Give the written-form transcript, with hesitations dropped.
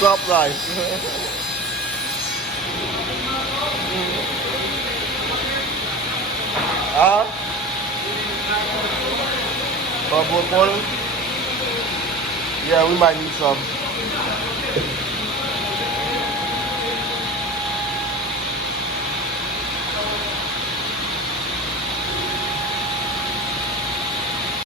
Sup guys? Ah? For both one? Yeah, we might need some.